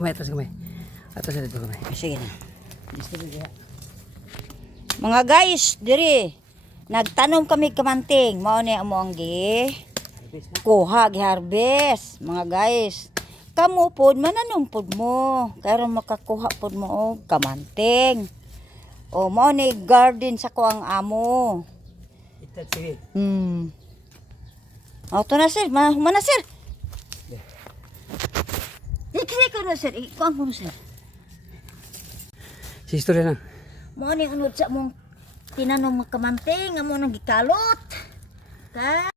Kamay, atas kamay. Atas dito kamay. Sige na. Mga guys, diri nagtanom kami kamanting. Mao ni amo ang kuha gi-harvest. Mga guys, kamo pod mananom pod mo. Karon makakuha pod mo og kamanting. O mao ni garden sa ko ang amo. Itat sige. Auto na sir, mana sir? Dikri ko na sir, ikuan ko na sir. Si istorya na. Mo ni unod sa mong tinanom mga kamanting, amo nang gikalot. Ka